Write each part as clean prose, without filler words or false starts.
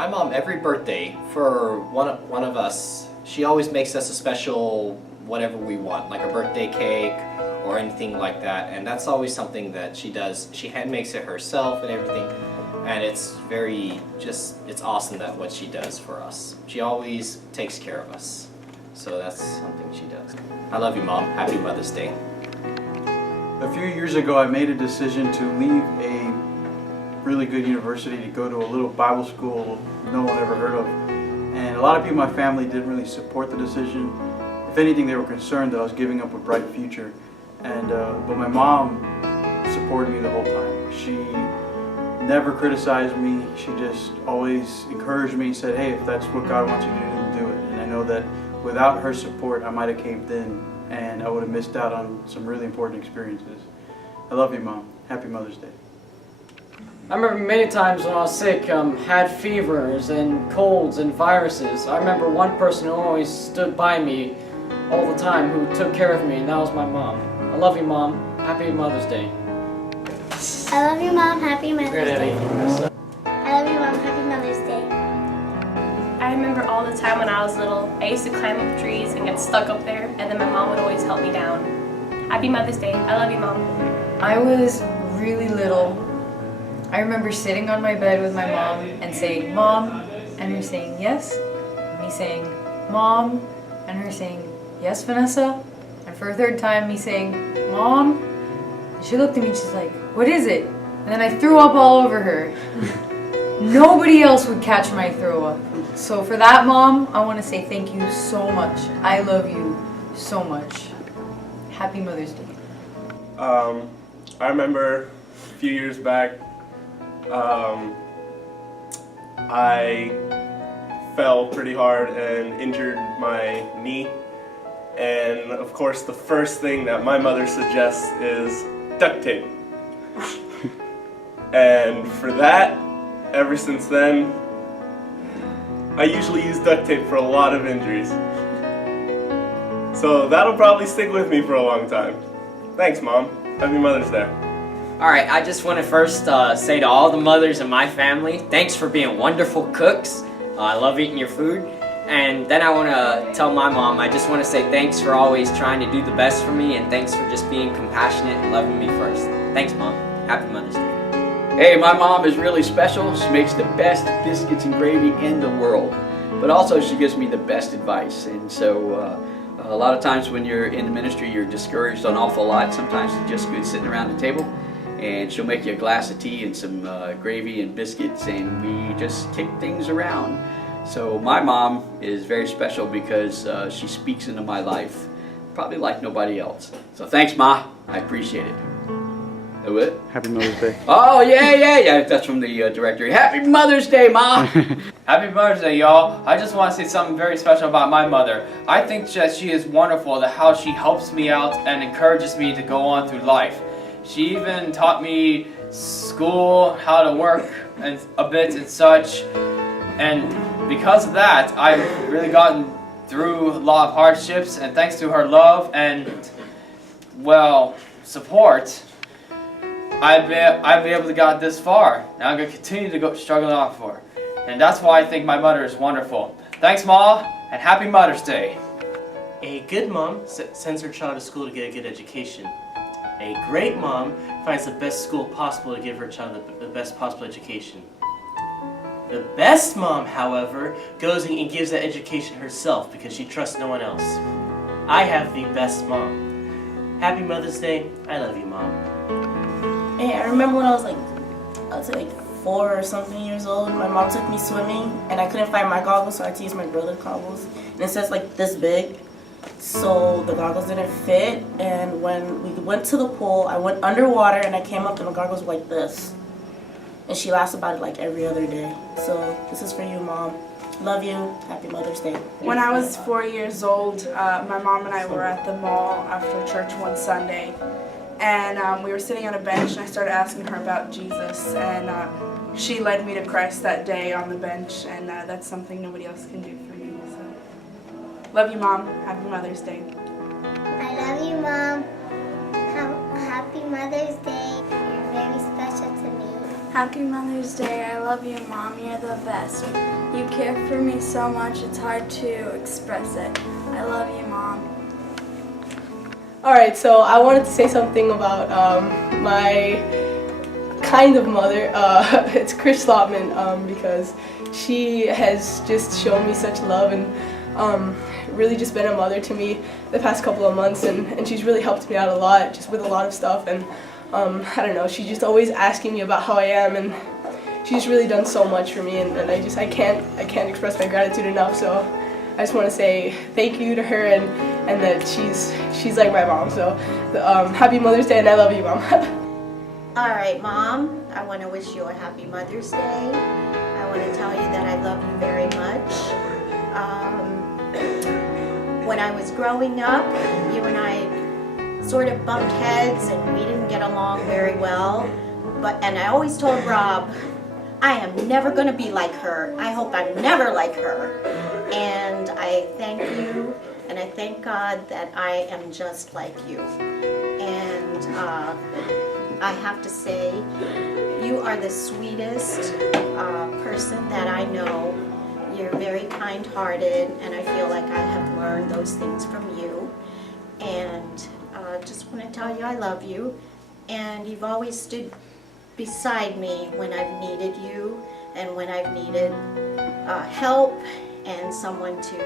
My mom, every birthday for one of us, she always makes us a special whatever we want, like a birthday cake or anything like that. And that's always something that she does. She hand makes it herself and everything. And it's it's awesome that what she does for us. She always takes care of us. So that's something she does. I love you, Mom. Happy Mother's Day. A few years ago, I made a decision to leave a really good university to go to a little Bible school no one ever heard of. And a lot of people in my family didn't really support the decision. If anything, they were concerned that I was giving up a bright future. But my mom supported me the whole time. She never criticized me. She just always encouraged me and said, hey, if that's what God wants you to do, then do it. And I know that without her support, I might have caved in and I would have missed out on some really important experiences. I love you, Mom. Happy Mother's Day. I remember many times when I was sick, had fevers and colds and viruses. I remember one person who always stood by me all the time, who took care of me, and that was my mom. I love you, Mom. Happy Mother's Day. I love you, Mom. Happy Mother's Day. I love you, Mom. Happy Mother's Day. I remember all the time when I was little, I used to climb up trees and get stuck up there, and then my mom would always help me down. Happy Mother's Day. I love you, Mom. I was really little. I remember sitting on my bed with my mom and saying, Mom, and her saying, yes. Me saying, Mom, and her saying, yes, Vanessa. And for a third time, me saying, Mom. And she looked at me and she's like, what is it? And then I threw up all over her. Nobody else would catch my throw up. So for that, Mom, I want to say thank you so much. I love you so much. Happy Mother's Day. I remember a few years back, I fell pretty hard and injured my knee. And of course, the first thing that my mother suggests is duct tape. And for that, ever since then, I usually use duct tape for a lot of injuries. So that'll probably stick with me for a long time. Thanks, Mom. Happy Mother's Day. Alright, I just want to first say to all the mothers in my family, thanks for being wonderful cooks. I love eating your food. And then I want to tell my mom, I just want to say thanks for always trying to do the best for me, and thanks for just being compassionate and loving me first. Thanks, Mom. Happy Mother's Day. Hey, my mom is really special. She makes the best biscuits and gravy in the world. But also she gives me the best advice. And so a lot of times when you're in the ministry, you're discouraged an awful lot. Sometimes it's just good sitting around the table. And she'll make you a glass of tea and some gravy and biscuits, and we just kick things around. So my mom is very special because she speaks into my life, probably like nobody else. So thanks, Ma. I appreciate it. What? Happy Mother's Day. Oh, yeah. That's from the directory. Happy Mother's Day, Ma. Happy Mother's Day, y'all. I just want to say something very special about my mother. I think that she is wonderful, how she helps me out and encourages me to go on through life. She even taught me school, how to work and a bit and such. And because of that, I've really gotten through a lot of hardships, and thanks to her love and, well, support, I've been able to get this far. And I'm going to continue to go struggle on for. And that's why I think my mother is wonderful. Thanks, Ma, and Happy Mother's Day. A good mom sends her child to school to get a good education. A great mom finds the best school possible to give her child the best possible education. The best mom, however, goes and gives that education herself because she trusts no one else. I have the best mom. Happy Mother's Day. I love you, Mom. Hey, I remember when I was like 4 or something years old, my mom took me swimming and I couldn't find my goggles, so I had to use my brother's goggles. And it says like this big, so the goggles didn't fit. And when we went to the pool, I went underwater and I came up and the goggles were like this. And she laughs about it like every other day. So this is for you, Mom. Love you. Happy Mother's Day. When I was 4 years old, my mom and I were at the mall after church one Sunday. And we were sitting on a bench and I started asking her about Jesus. And she led me to Christ that day on the bench. And that's something nobody else can do for me. So, love you, Mom. Happy Mother's Day. I love you, Mom. Happy Mother's Day. You're very special to me. Happy Mother's Day. I love you, Mom. You're the best. You care for me so much, it's hard to express it. I love you, Mom. Alright, so I wanted to say something about my kind of mother. It's Chris Slotman, because she has just shown me such love and really just been a mother to me the past couple of months, and she's really helped me out a lot, just with a lot of stuff, and I don't know, she's just always asking me about how I am, and she's really done so much for me, and I can't express my gratitude enough. So I just want to say thank you to her, and that she's like my mom. So happy Mother's Day, and I love you, Mom. All right, Mom, I want to wish you a happy Mother's Day. I want to tell you that I love you very much. When I was growing up, you and I sort of bumped heads and we didn't get along very well. And I always told Rob, I am never going to be like her. I hope I'm never like her. And I thank you, and I thank God that I am just like you. And I have to say, you are the sweetest person that I know. You're very kind-hearted, and I feel like I have learned those things from you. And just want to tell you I love you, and you've always stood beside me when I've needed you and when I've needed help and someone to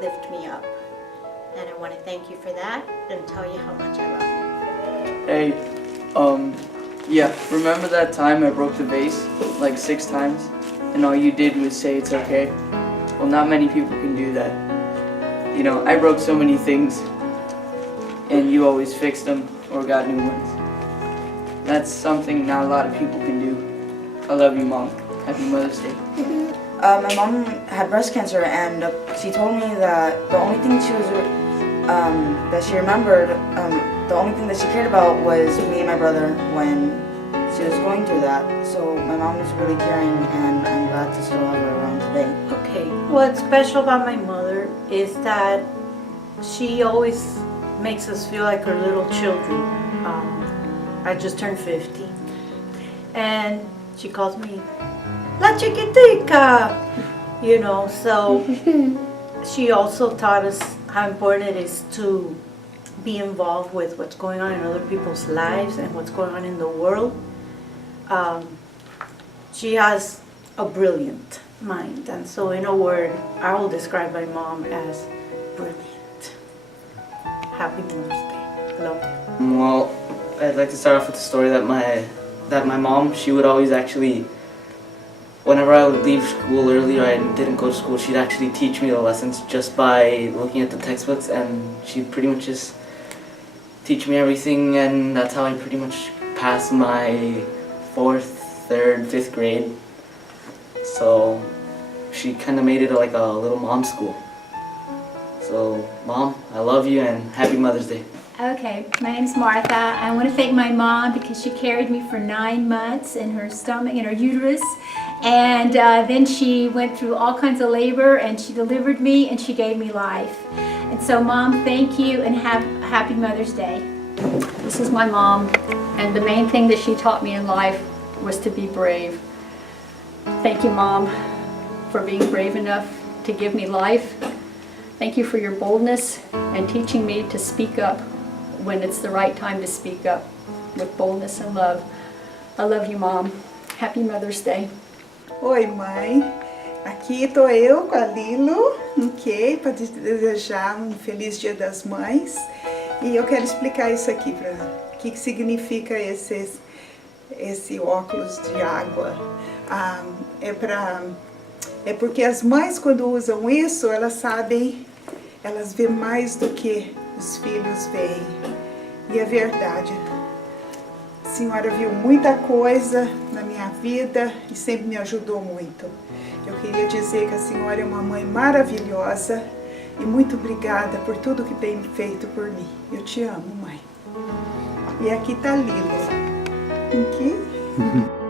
lift me up. And I want to thank you for that and tell you how much I love you. Hey, yeah, remember that time I broke the vase like 6 times and all you did was say it's okay? Well, not many people can do that. You know, I broke so many things and you always fixed them or got new ones. That's something not a lot of people can do. I love you, Mom. Happy Mother's Day. My mom had breast cancer, and she told me that the only thing she was that she remembered, the only thing that she cared about was me and my brother when she was going through that. So my mom was really caring, and I'm glad to still have her around today. Okay, what's special about my mother is that she always makes us feel like her little children. I just turned 50, and she calls me La Chiquitica, you know, so she also taught us how important it is to be involved with what's going on in other people's lives and what's going on in the world. She has a brilliant mind, and so in a word, I will describe my mom as brilliant. Happy Mother's Day. Love you. Well, I'd like to start off with the story that my mom, she would always actually, whenever I would leave school early or I didn't go to school, she'd actually teach me the lessons just by looking at the textbooks, and she'd pretty much just teach me everything, and that's how I pretty much passed my 4th, 3rd, 5th grade. So she kind of made it like a little mom school. So Mom, I love you and happy Mother's Day. Okay, my name's Martha. I want to thank my mom because she carried me for 9 months in her stomach, in her uterus, and then she went through all kinds of labor and she delivered me and she gave me life. And so Mom, thank you and have happy Mother's Day. This is my mom, and the main thing that she taught me in life was to be brave. Thank you, Mom, for being brave enough to give me life. Thank you for your boldness and teaching me to speak up when it's the right time to speak up with boldness and love. I love you, Mom. Happy Mother's Day. Oi, mãe. Aqui estou eu com a Lilo, ok? Para te desejar feliz Dia das Mães. E eu quero explicar isso aqui para o que significa esse óculos de água. É porque as mães, quando usam isso, elas sabem, elas veem mais do que os filhos veem. E é verdade. A senhora viu muita coisa na minha vida e sempre me ajudou muito. Eu queria dizer que a senhora é uma mãe maravilhosa e muito obrigada por tudo que tem feito por mim. Eu te amo, mãe. E aqui tá Lilo. Aqui.